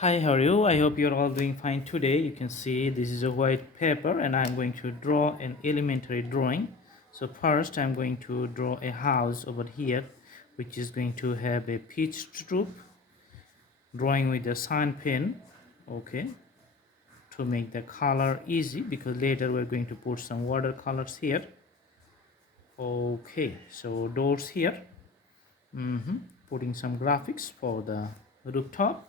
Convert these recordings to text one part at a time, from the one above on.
Hi, how are you? I hope you're all doing fine today. You can see this is a white paper and I'm going to draw an elementary drawing. So first I'm going to draw a house over here which is going to have a pitched roof, drawing with a sign pen, okay, to make the color easy because later we're going to put some watercolors here. Okay, so doors here, putting some graphics for the rooftop,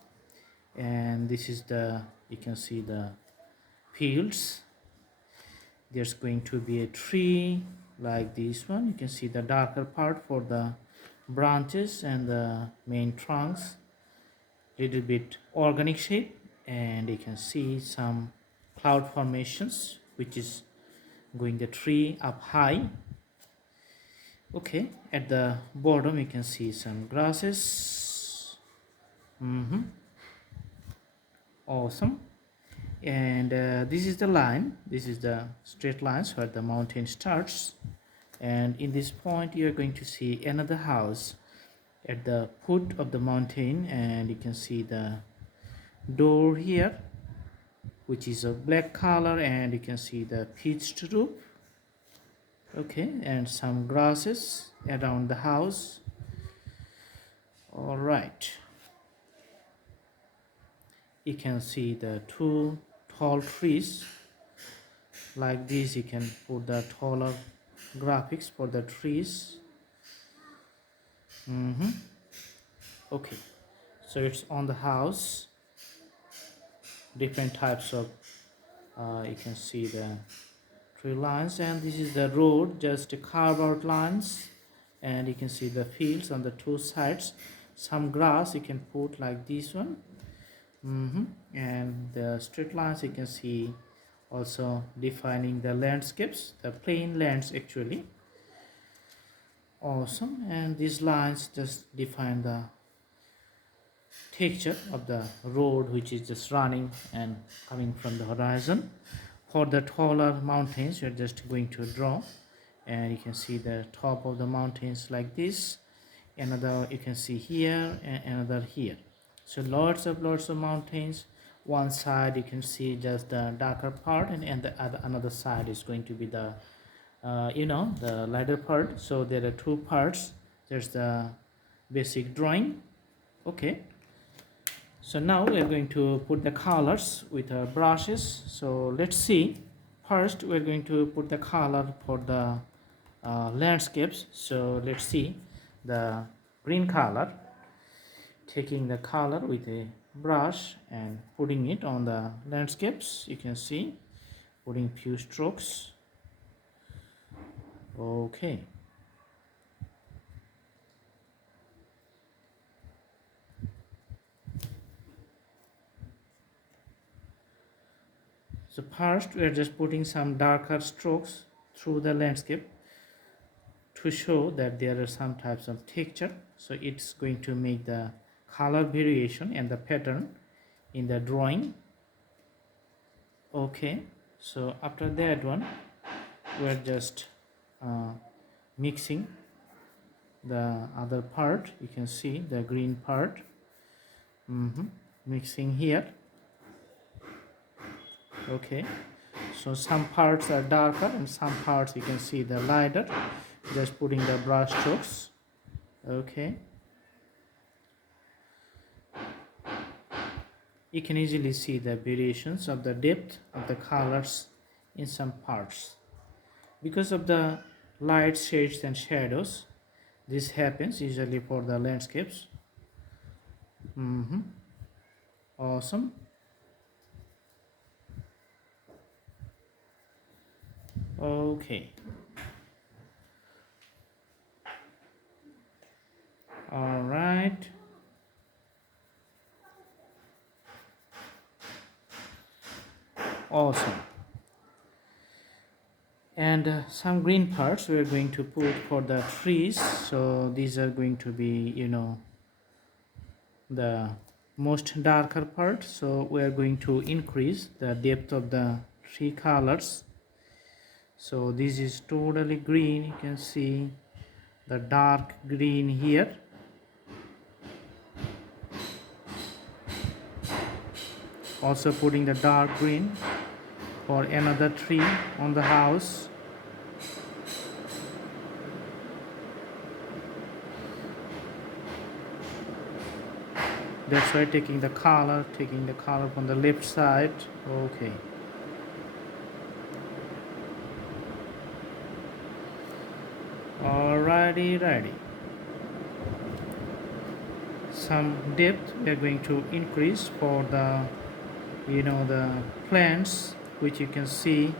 and this is the, you can see the fields. There's going to be a tree like this one. You can see the darker part for the branches and the main trunks, little bit organic shape, and you can see some cloud formations which is going the tree up high. Okay, at the bottom you can see some grasses. Awesome. And this is the line, this is the straight lines where the mountain starts, and in this point you are going to see another house at the foot of the mountain, and you can see the door here which is a black color, and you can see the pitched roof. Okay, and some grasses around the house. All right, you can see the two tall trees like this. You can put the taller graphics for the trees. Okay, so it's on the house, different types of you can see the tree lines, and this is the road, just carve out lines, and you can see the fields on the two sides. Some grass you can put like this one. And the straight lines you can see also defining the landscapes, the plain lands actually. Awesome. And these lines just define the texture of the road which is just running and coming from the horizon. For the taller mountains you're just going to draw, and you can see the top of the mountains like this, another you can see here and another here. So lots of mountains. One side you can see just the darker part, and the other another side is going to be the the lighter part. So there are two parts. There's the basic drawing. Okay, so now we are going to put the colors with brushes. So let's see. First we're going to put the color for the landscapes. So let's see the green color, taking the color with a brush and putting it on the landscapes. You can see putting few strokes. Okay, so first we are just putting some darker strokes through the landscape to show that there are some types of texture. So it's going to make the color variation and the pattern in the drawing. Okay, so after that one we're just mixing the other part. You can see the green part, mixing here. Okay, so some parts are darker and some parts you can see the lighter, just putting the brush strokes. Okay, you can easily see the variations of the depth of the colors in some parts because of the light shades and shadows. This happens usually for the landscapes. Awesome. Okay, all right. Awesome. And some green parts we are going to put for the trees. So these are going to be the most darker part, so we are going to increase the depth of the tree colors. So this is totally green. You can see the dark green here. Also putting the dark green for another tree on the house. That's why taking the color from the left side. Okay. Alrighty, righty. Some depth we are going to increase for the the plants, which you can see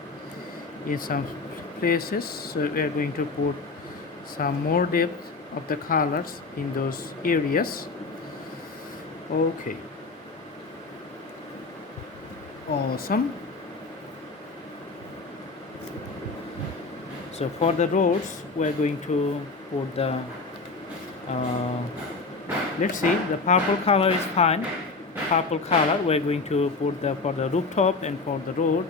in some places. So we are going to put some more depth of the colors in those areas. Okay, awesome. So for the roads we are going to put the let's see, the purple color is fine. Purple color we're going to put for the rooftop and for the road.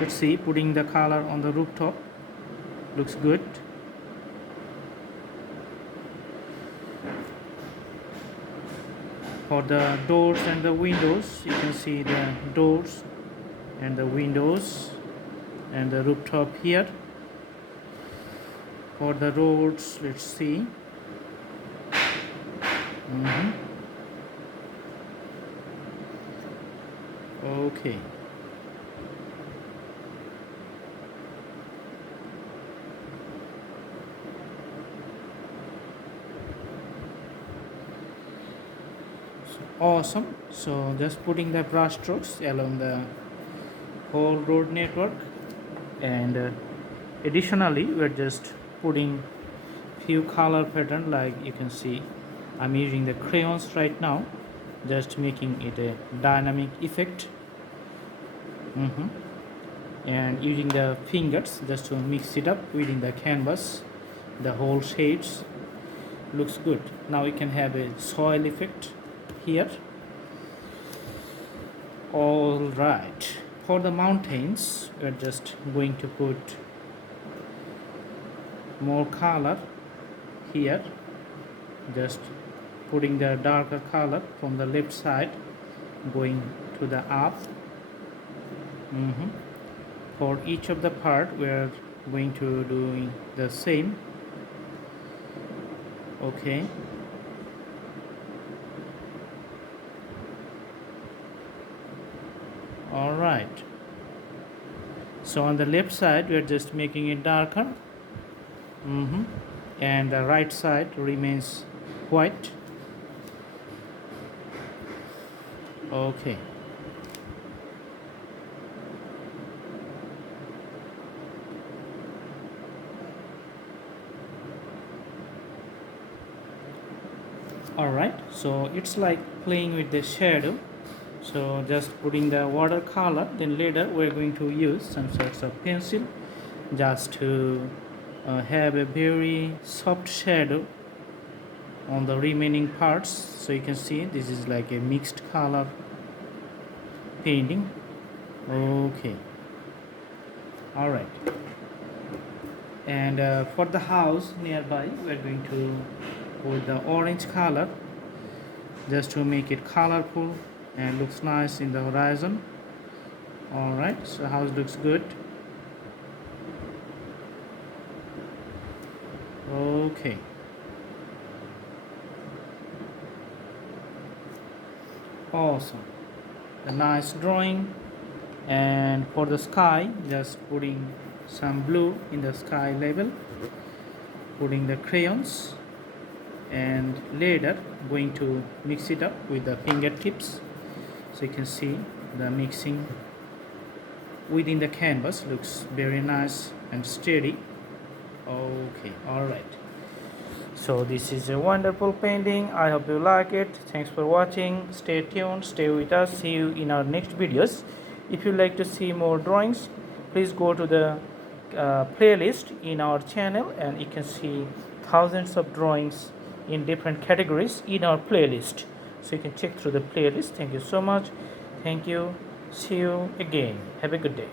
Let's see, putting the color on the rooftop looks good. For the doors and the windows, you can see the doors and the windows and the rooftop here. For the roads, let's see. Okay. Awesome. So just putting the brush strokes along the whole road network, and additionally we're just putting few color pattern, like you can see I'm using the crayons right now, just making it a dynamic effect, and using the fingers just to mix it up within the canvas. The whole shades looks good. Now we can have a soil effect here. All right, for the mountains we're just going to put more color here, just putting the darker color from the left side going to the up. For each of the part we're going to do the same. Okay, all right. So on the left side we're just making it darker, and the right side remains white. Okay, all right. So it's like playing with the shadow. So just putting the watercolor, then later we're going to use some sorts of pencil just to have a very soft shadow on the remaining parts. So you can see this is like a mixed color painting. Okay, all right. And for the house nearby we're going to put the orange color just to make it colorful and looks nice in the horizon. All right, so house looks good. Okay, awesome, a nice drawing. And for the sky, just putting some blue in the sky level, putting the crayons, and later going to mix it up with the fingertips. So you can see the mixing within the canvas looks very nice and steady. Okay, all right. So this is a wonderful painting. I hope you like it. Thanks for watching. Stay tuned, stay with us. See you in our next videos. If you like to see more drawings, please go to the playlist in our channel, and you can see thousands of drawings in different categories in our playlist. So you can check through the playlist. Thank you so much. Thank you. See you again. Have a good day.